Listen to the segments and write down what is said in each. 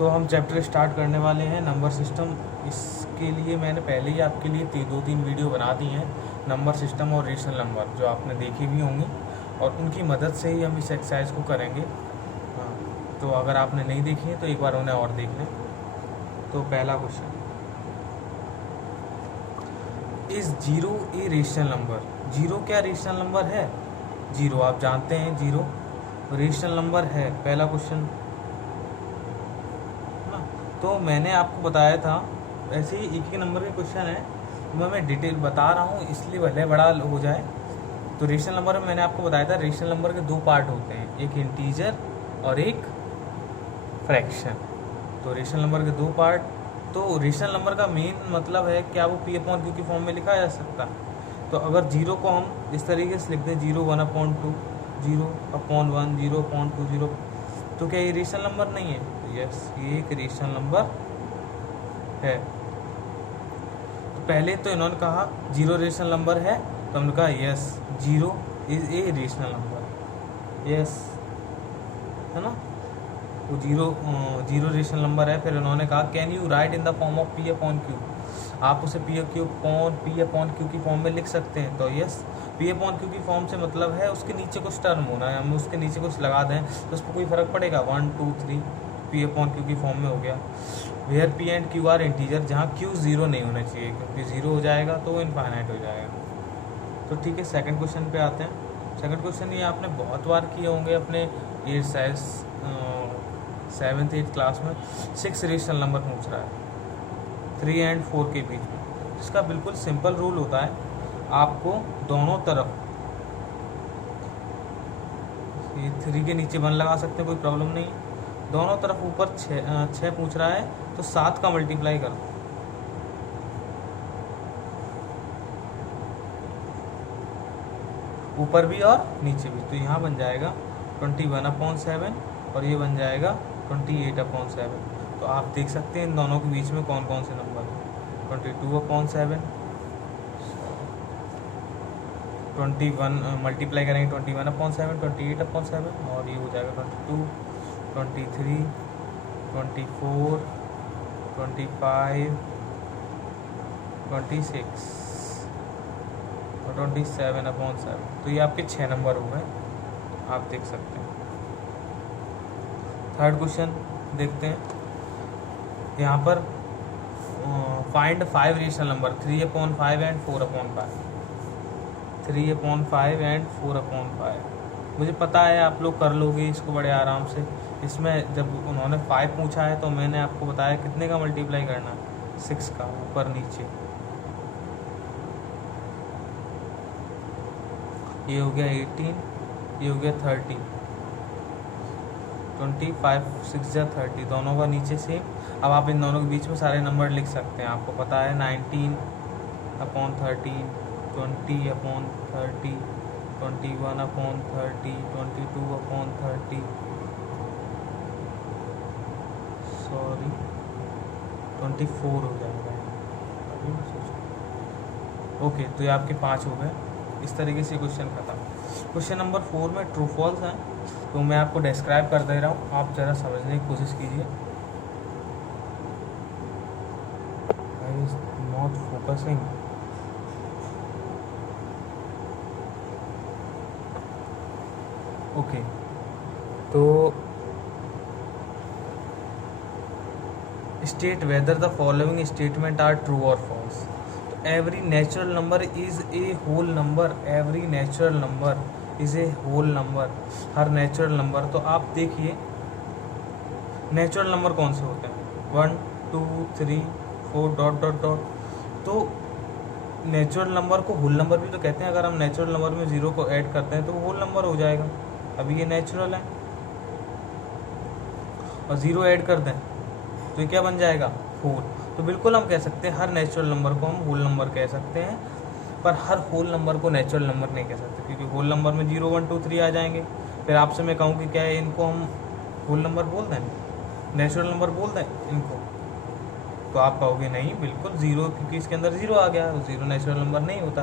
तो हम chapter start करने वाले हैं नंबर सिस्टम। इसके लिए मैंने पहले ही आपके लिए 2-3 वीडियो बना दी हैं, नंबर सिस्टम और रेशनल नंबर, जो आपने देखी भी होंगी, और उनकी मदद से ही हम इस एक्सरसाइज को करेंगे। हाँ, तो अगर आपने नहीं देखी है तो एक बार उन्हें और देख लें। तो पहला question, is zero a rational number? Zero क्या रेशनल नंबर है? जीरो आप जानते हैं, जीरो रेशनल नंबर है, पहला क्वेश्चन ना। तो मैंने आपको बताया था, ऐसे ही एक एक नंबर के क्वेश्चन है, मैं डिटेल बता रहा हूँ इसलिए भले बड़ा हो जाए। तो रेशनल नंबर में मैंने आपको बताया था, रेशनल नंबर के 2 पार्ट होते हैं, एक इंटीजर और एक फ्रैक्शन। तो रेशनल नंबर के 2 पार्ट। तो रेशनल नंबर का मेन मतलब है क्या वो P/Q की फॉर्म में लिखा जा सकता। तो अगर जीरो को हम इस तरीके से लिख दें, 0 1/2, 0/1, 0/2, 0, तो क्या ये रेशनल नंबर नहीं है? यस, ये एक रेशनल नंबर है। तो पहले तो इन्होंने कहा जीरो रेशनल नंबर है, तो हमने कहा yes, zero is a rational number, yes, है ना। वो जीरो रेशनल नंबर है। फिर उन्होंने कहा can you right in the form of P/Q? आप उसे P/Q की फॉर्म में लिख सकते हैं। तो यस, P/Q की फॉर्म से मतलब है उसके नीचे कुछ टर्म होना है, हम उसके नीचे कुछ लगा दें तो उस पर कोई फर्क पड़ेगा? 1 2 3 P/Q की फॉर्म में हो गया। Where P and Q are integer, जहाँ Q 0 नहीं होना चाहिए, क्योंकि 0 हो जाएगा तो वो इनफाइनाइट हो जाएगा। तो ठीक है, सेकंड क्वेश्चन पे आते हैं। सेकंड क्वेश्चन ये आपने बहुत बार किए होंगे अपने 7th 8th क्लास में। 6 रेशनल नंबर पूछ रहा है 3 एंड 4 के बीच में, जिसका बिल्कुल सिंपल रूल होता है, आपको दोनों तरफ, ये 3 के नीचे 1 लगा सकते हैं, कोई प्रॉब्लम नहीं है। दोनों तरफ ऊपर 6 पूछ रहा है तो 7 का मल्टीप्लाई कर दो, ऊपर भी और नीचे भी। तो यहाँ बन जाएगा 21/7 और ये बन जाएगा 28/7। तो आप देख सकते हैं इन दोनों के बीच में कौन कौन से नंबर हैं। 22/7, 21 मल्टीप्लाई करेंगे 21/7, 28/7, और ये हो जाएगा 22, 23, 24, 25, 26 और 27/7। तो ये आपके 6 नंबर हो गए, आप देख सकते हैं। थर्ड क्वेश्चन देखते हैं। यहाँ पर find 5 rational number 3/5 and 4/5। 3/5 and 4/5 मुझे पता है आप लोग कर लोगे इसको बड़े आराम से। इसमें जब उन्होंने 5 पूछा है तो मैंने आपको बताया कितने का मल्टीप्लाई करना, 6 का, ऊपर नीचे। ये हो गया 18, ये हो गया 30, 25 6 या 30, दोनों का नीचे सेम। अब आप इन दोनों के बीच में सारे नंबर लिख सकते हैं, आपको पता है 19/13, 20/30, 21/30, 22/30, सॉरी 24 हो जाएगा। ओके, तो ये आपके 5 हो गए। इस तरीके से क्वेश्चन खत्म। क्वेश्चन नंबर 4 में ट्रू फॉल्स है, तो मैं आपको डिस्क्राइब कर दे रहा हूँ, आप ज़रा समझने की कोशिश कीजिए। I is not focusing. Okay, तो state whether the following statement are true और false. Every natural number is a whole number, every natural number is a whole number, हर नेचुरल नंबर। तो आप देखिए नेचुरल नंबर कौन से होते हैं, 1 2 3 4 डॉट डॉट डॉट। तो नेचुरल नंबर को होल नंबर भी तो कहते हैं। अगर हम नेचुरल नंबर में 0 को ऐड करते हैं तो वो होल नंबर हो जाएगा। अभी ये नेचुरल है और 0 ऐड कर दें तो ये क्या बन जाएगा, होल। तो बिल्कुल हम कह सकते हैं हर नेचुरल नंबर को हम होल नंबर कह सकते हैं, पर हर होल नंबर को नेचुरल नंबर नहीं कह सकते, क्योंकि होल नंबर में 0 1 2 3 आ जाएंगे। फिर आपसे मैं कहूँ कि क्या है, इनको हम होल नंबर बोल दें, नेचुरल नंबर बोल दें इनको, तो आप कहोगे नहीं, बिल्कुल 0, क्योंकि इसके अंदर 0 आ गया, तो 0 नेचुरल नंबर नहीं होता।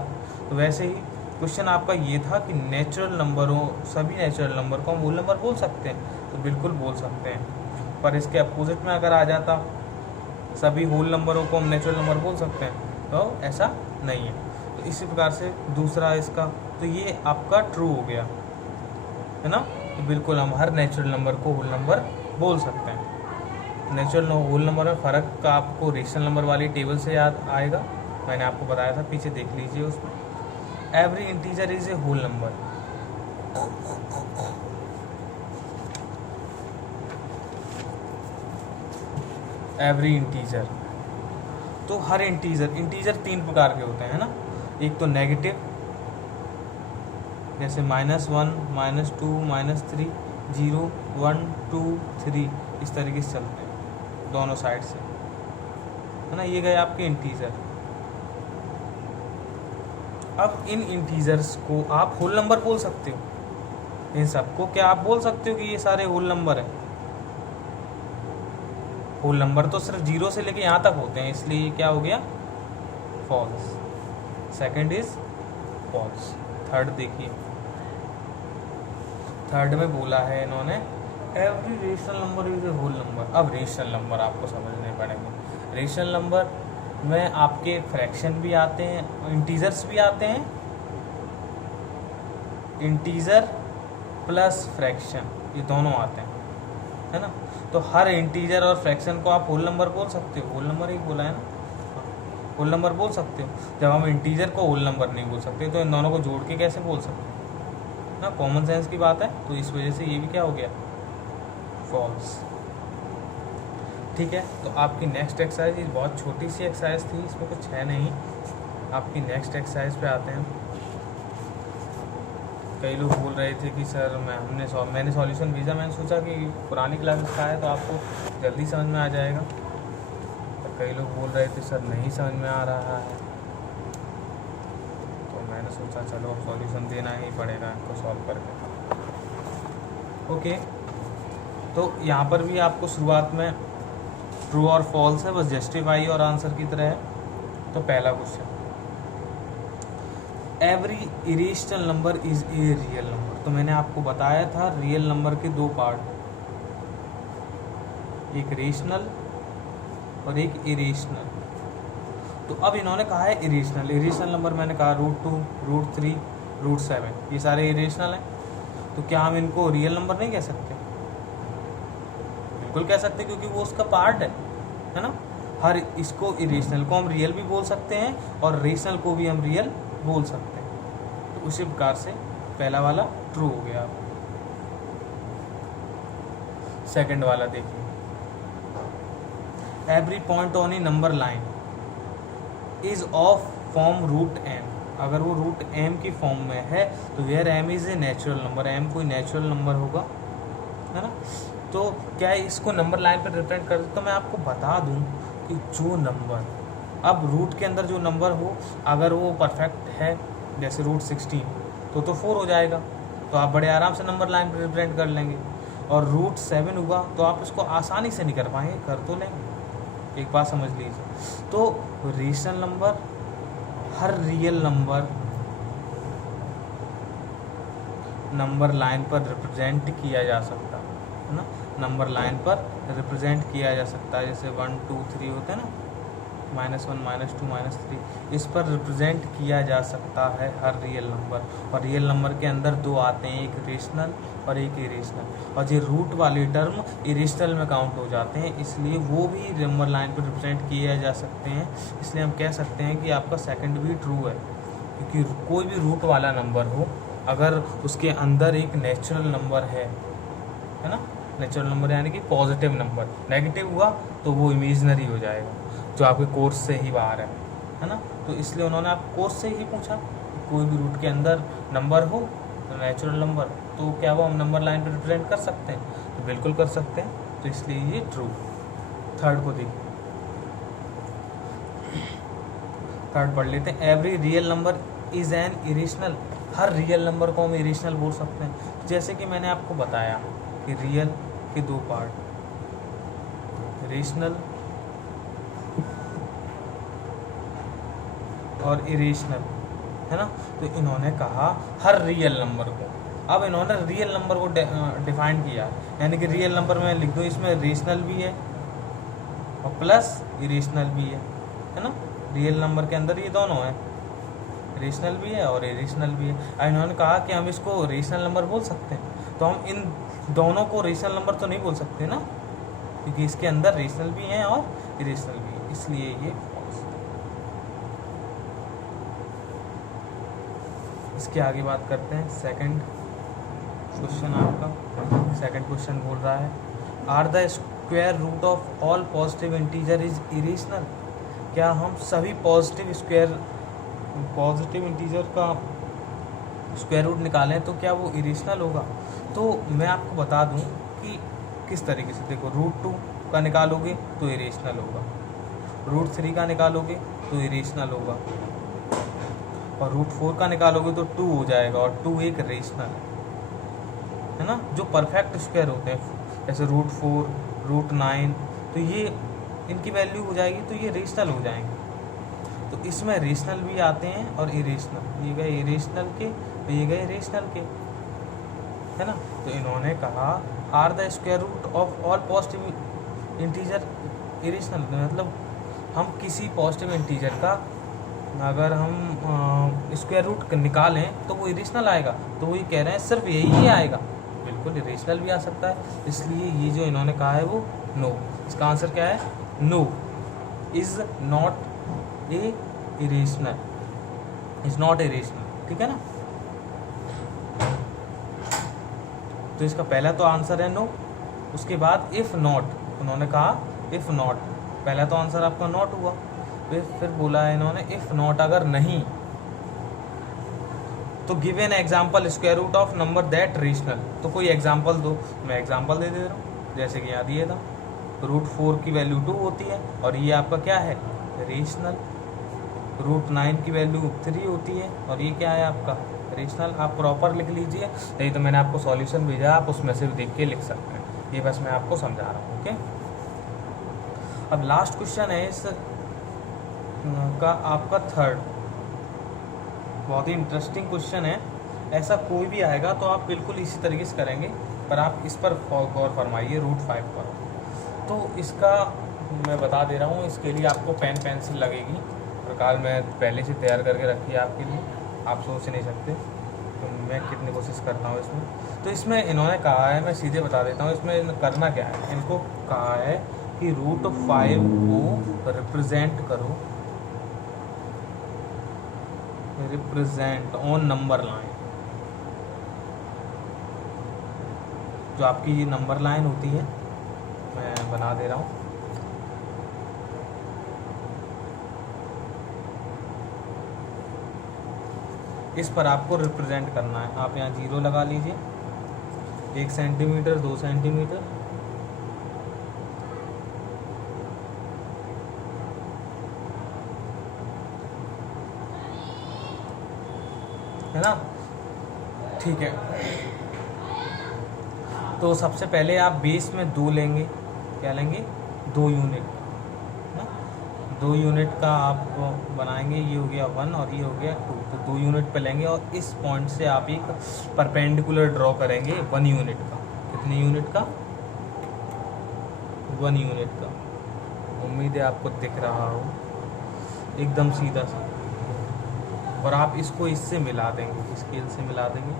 तो वैसे ही क्वेश्चन आपका ये था कि नेचुरल नंबरों, सभी नेचुरल नंबर को हम होल नंबर बोल सकते हैं, तो बिल्कुल बोल सकते हैं। पर इसके अपोजिट में अगर आ जाता सभी होल नंबरों को हम नेचुरल नंबर बोल सकते हैं, तो ऐसा नहीं है। तो इसी प्रकार से दूसरा इसका, तो ये आपका ट्रू हो गया, है ना। तो बिल्कुल हम हर नेचुरल नंबर को होल नंबर बोल सकते हैं। नेचुरल होल नंबर में फ़र्क का आपको रेशनल नंबर वाली टेबल से याद आएगा, मैंने आपको बताया था, पीछे देख लीजिए उसमें। Every integer is a whole number. Every integer, तो हर इंटीजर 3 प्रकार के होते हैं ना। एक तो नेगेटिव, जैसे -1, -2, -3, 0, 1, 2, 3 इस तरीके से चलते हैं दोनों साइड से, है ना। ये गए आपके इंटीजर। अब इन इंटीजर्स को आप होल नंबर बोल सकते हो, इन सबको क्या आप बोल सकते हो कि ये सारे होल नंबर हैं। होल नंबर तो सिर्फ 0 से लेके यहाँ तक होते हैं, इसलिए क्या हो गया, false. Second is false. Third देखिए, थर्ड में बोला है इन्होंने every rational number is a whole number. अब रेशनल नंबर आपको समझने पड़ेंगे। रेशनल नंबर में आपके फ्रैक्शन भी आते हैं, इंटीजर्स भी आते हैं, इंटीजर प्लस फ्रैक्शन ये दोनों आते हैं, है ना। तो हर इंटीजर और फ्रैक्शन को आप होल नंबर बोल सकते हो, होल नंबर ही बोला है ना, होल नंबर बोल सकते हो। जब हम इंटीजर को होल नंबर नहीं बोल सकते, तो इन दोनों को जोड़ के कैसे बोल सकते हैं ना, कॉमन सेंस की बात है। तो इस वजह से ये भी क्या हो गया, फॉल्स। ठीक है, तो आपकी नेक्स्ट एक्सरसाइज, ये बहुत छोटी सी एक्सरसाइज थी, इसमें कुछ है नहीं। आपकी नेक्स्ट एक्सरसाइज पे आते हैं। कई लोग बोल रहे थे कि सर मैंने सॉल्यूशन भेजा, मैंने सोचा कि पुरानी क्लासेस का है तो आपको जल्दी समझ में आ जाएगा, पर कई लोग बोल रहे थे सर नहीं समझ में आ रहा है, तो मैंने सोचा चलो सॉल्यूशन देना ही पड़ेगा इनको सॉल्व करके। ओके, तो यहाँ पर भी आपको शुरुआत में ट्रू और फॉल्स है, बस जस्टिफाई और आंसर की तरह है। तो पहला question, every irrational number is a real number. तो मैंने आपको बताया था रियल नंबर के 2 पार्ट, एक रेशनल और एक इरेशनल। तो अब इन्होंने कहा है इरेशनल। इरेशनल नंबर मैंने कहा √2, √3, √7 ये सारे इरेशनल हैं। तो क्या हम इनको रियल नंबर नहीं कह सकते? बिल्कुल कह सकते, क्योंकि वो उसका पार्ट है ना। हर इसको इरेशनल को हम रियल भी बोल सकते हैं और रेशनल को भी हम रियल बोल सकते हैं। तो उसी प्रकार से पहला वाला ट्रू हो गया। सेकंड वाला देखिए, every point on a number line is of form √m। अगर वो √m की फॉर्म में है तो where m is a natural number, m कोई नेचुरल नंबर होगा, है ना। तो क्या इसको नंबर लाइन पर रिप्रेजेंट कर, तो मैं आपको बता दूं कि जो नंबर अब रूट के अंदर जो नंबर हो, अगर वो परफेक्ट है जैसे √16 तो 4 हो जाएगा, तो आप बड़े आराम से नंबर लाइन पर रिप्रेजेंट कर लेंगे। और √7 हुआ तो आप इसको आसानी से नहीं कर पाएंगे, कर तो लेंगे। एक बात समझ लीजिए, तो रेशनल नंबर हर रियल नंबर लाइन पर रिप्रेजेंट किया जा सकता है ना, नंबर लाइन पर रिप्रेजेंट किया जा सकता है। जैसे 1, 2, 3 होते हैं ना, -1, -2, -3, इस पर रिप्रेजेंट किया जा सकता है हर रियल नंबर। और रियल नंबर के अंदर 2 आते हैं, एक रेशनल और एक इरेशनल। और ये रूट वाले टर्म इरेशनल में काउंट हो जाते हैं, इसलिए वो भी नंबर लाइन पर रिप्रेजेंट किए जा सकते हैं। इसलिए हम कह सकते हैं कि आपका सेकंड भी ट्रू है, क्योंकि कोई भी रूट वाला नंबर हो, अगर उसके अंदर एक नेचुरल नंबर है ना, नेचुरल नंबर यानी कि पॉजिटिव नंबर, नेगेटिव हुआ तो वो इमेजिनरी हो जाएगा, जो आपके कोर्स से ही बाहर है ना। तो इसलिए उन्होंने आप कोर्स से ही पूछा, कोई भी रूट के अंदर नंबर हो तो नेचुरल नंबर, तो क्या वो हम नंबर लाइन पर रिप्रेजेंट कर सकते हैं? तो बिल्कुल कर सकते हैं, तो इसलिए ये ट्रू। थर्ड को देखिए, थर्ड पढ़ लेते हैं। Every real number is an irrational. Her real number को हम इरेशनल बोल सकते हैं। जैसे कि मैंने आपको बताया कि रियल के 2 पार्ट, रेशनल और इरेशनल, है ना। तो इन्होंने कहा हर रियल नंबर को, अब इन्होंने रियल नंबर को डिफाइन किया, यानी कि रियल नंबर में लिख दो, इसमें रेशनल भी है और प्लस इरेशनल भी है ना। रियल नंबर के अंदर ये दोनों है, रेशनल भी है और इरेशनल भी है। अब इन्होंने कहा कि हम इसको रेशनल नंबर बोल सकते हैं, तो हम इन दोनों को रेशनल नंबर तो नहीं बोल सकते ना, क्योंकि इसके अंदर रेशनल भी है और इरेशनल भी है, इसलिए ये फॉल्स। इसके आगे बात करते हैं। सेकंड क्वेश्चन आपका, सेकंड क्वेश्चन बोल रहा है are the square root of all positive integer is irrational. क्या हम सभी पॉजिटिव इंटीजर का स्क्वायर रूट निकालें तो क्या वो इरेशनल होगा? तो मैं आपको बता दूं कि किस तरीके से। देखो, √2 का निकालोगे तो इरेशनल होगा, √3 का निकालोगे तो इरेशनल होगा, और √4 का निकालोगे तो 2 हो जाएगा, और 2 एक रेशनल है ना। जो परफेक्ट स्क्वायर होते हैं जैसे √4, √9, तो ये इनकी वैल्यू हो जाएगी तो ये रेशनल हो जाएंगे। तो इसमें रेशनल भी आते हैं और इरेशनल, ये गए इरेशनल के तो ये गए रेशनल के, है ना। तो इन्होंने कहा are the square root of all positive integer irrational, मतलब हम किसी पॉजिटिव इंटीजर का अगर हम स्क्वायर रूट निकालें तो वो इरेशनल आएगा। तो वो ये कह रहे हैं सिर्फ यही आएगा, बिल्कुल इरेशनल भी आ सकता है। इसलिए ये जो इन्होंने कहा है वो नो, इसका आंसर क्या है? No is not a irrational, is not irrational, ठीक है ना। तो इसका पहला तो आंसर है नो। उसके बाद इफ नॉट, उन्होंने कहा इफ नॉट, पहला तो आंसर आपका नॉट हुआ। फिर बोला है इन्होंने इफ नॉट, अगर नहीं तो give an example square root of number that rational. तो कोई एग्जाम्पल दो, मैं एग्जाम्पल दे रहा हूँ, जैसे कि यहाँ दिए था √4 की वैल्यू 2 होती है और ये आपका क्या है? रेशनल। √9 की वैल्यू 3 होती है और ये क्या है आपका? रेशनल। आप प्रॉपर लिख लीजिए, नहीं तो मैंने आपको सॉल्यूशन भेजा, आप उसमें से देख के लिख सकते हैं, ये बस मैं आपको समझा रहा हूँ। ओके, अब लास्ट क्वेश्चन है इस का आपका थर्ड, बहुत ही इंटरेस्टिंग क्वेश्चन है। ऐसा कोई भी आएगा तो आप बिल्कुल इसी तरीके से करेंगे, पर आप इस पर गौर फरमाइए √5 पर। तो इसका मैं बता दे रहा हूँ, इसके लिए आपको पेन पेंसिल लगेगी, प्रकार मैं पहले से तैयार करके रखी है आपके लिए, आप सोच नहीं सकते तो मैं कितनी कोशिश करता हूँ इसमें। तो इसमें इन्होंने कहा है, मैं सीधे बता देता हूँ इसमें करना क्या है। इनको कहा है कि √5 को रिप्रेजेंट करो, रिप्रेजेंट ऑन नंबर लाइन। जो आपकी ये नंबर लाइन होती है, मैं बना दे रहा हूँ। इस पर आपको रिप्रेजेंट करना है। आप यहाँ 0 लगा लीजिए, 1 सेंटीमीटर, 2 सेंटीमीटर, है ना, ठीक है। तो सबसे पहले आप बेस में 2 लेंगे, क्या लेंगे? 2 यूनिट ना, 2 यूनिट का आप बनाएंगे। ये हो गया 1 और ये हो गया 2, तो 2 यूनिट पे लेंगे और इस पॉइंट से आप एक परपेंडिकुलर ड्रॉ करेंगे 1 यूनिट का। कितने यूनिट का? 1 यूनिट का। उम्मीद है आपको दिख रहा हो, एकदम सीधा सा। और आप इसको इससे मिला देंगे, स्केल से मिला देंगे।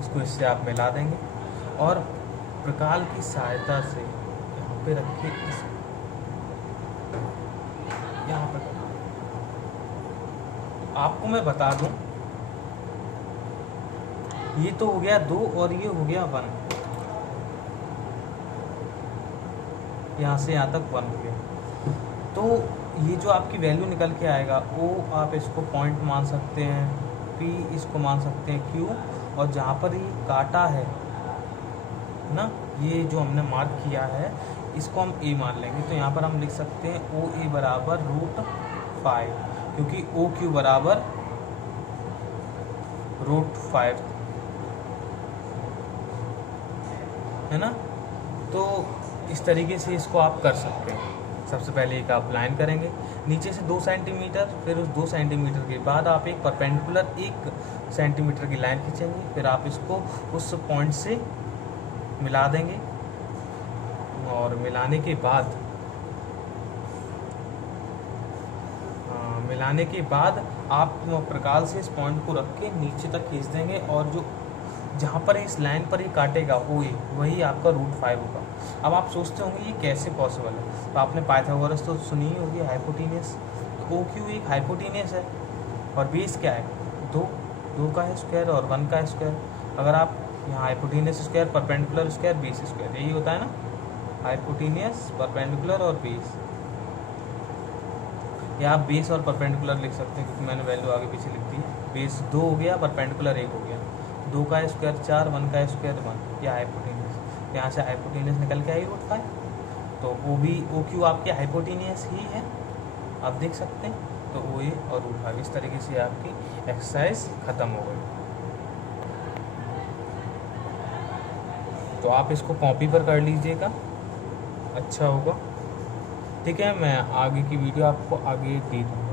इसको इससे आप मिला देंगे और प्रकाल की सहायता से यहाँ पे रखिए, इस यहाँ पर आपको मैं बता दूं, ये तो हो गया 2 और ये हो गया 1, यहाँ से यहाँ तक 1 हो गया। तो ये जो आपकी वैल्यू निकल के आएगा वो आप इसको पॉइंट मान सकते हैं, P इसको मान सकते हैं Q, और जहाँ पर ये काटा है ना, ये जो हमने मार्क किया है इसको हम A मान लेंगे। तो यहाँ पर हम लिख सकते हैं OA बराबर √5, क्योंकि OQ बराबर √5 है ना। तो इस तरीके से इसको आप कर सकते हैं, सबसे पहले एक आप लाइन करेंगे नीचे से 2 सेंटीमीटर, फिर उस 2 सेंटीमीटर के बाद आप एक परपेंडिकुलर 1 सेंटीमीटर की लाइन खींचेंगे, फिर आप इसको उस पॉइंट से मिला देंगे और मिलाने के बाद आप प्रकार से इस पॉइंट को रख के नीचे तक खींच देंगे और जो जहाँ पर इस लाइन पर ही काटेगा वही आपका √5 होगा। अब आप सोचते होंगे ये कैसे पॉसिबल है, तो आपने पाइथागोरस तो सुनी ही होगी, हाइपोटेनियस। तो OQ एक हाइपोटेनियस है और बेस क्या है, 2 का स्क्वायर और 1 का स्क्वायर। अगर आप यहाँ hypotenuse square, perpendicular square, base square, यही होता है ना, हाइपोटेनियस, परपेंडिकुलर और बेस। या आप बेस और परपेंडिकुलर लिख सकते हैं क्योंकि मैंने वैल्यू आगे पीछे लिख दी है। बेस 2 हो गया, परपेंडिकुलर 1 हो गया, 2 का स्क्वायर 4, 1 का स्क्वायर 1, या हाइपोटेनियस। यहाँ से हाइपोटेनियस निकल के आई √5, तो OQ आपके हाइपोटेनियस ही है, आप देख सकते हैं। तो OA और √5, इस तरीके से आपकी एक्सरसाइज ख़त्म हो गई। तो आप इसको कॉपी पर कर लीजिएगा, अच्छा होगा। ठीक है, मैं आगे की वीडियो आपको आगे दे दूँगा।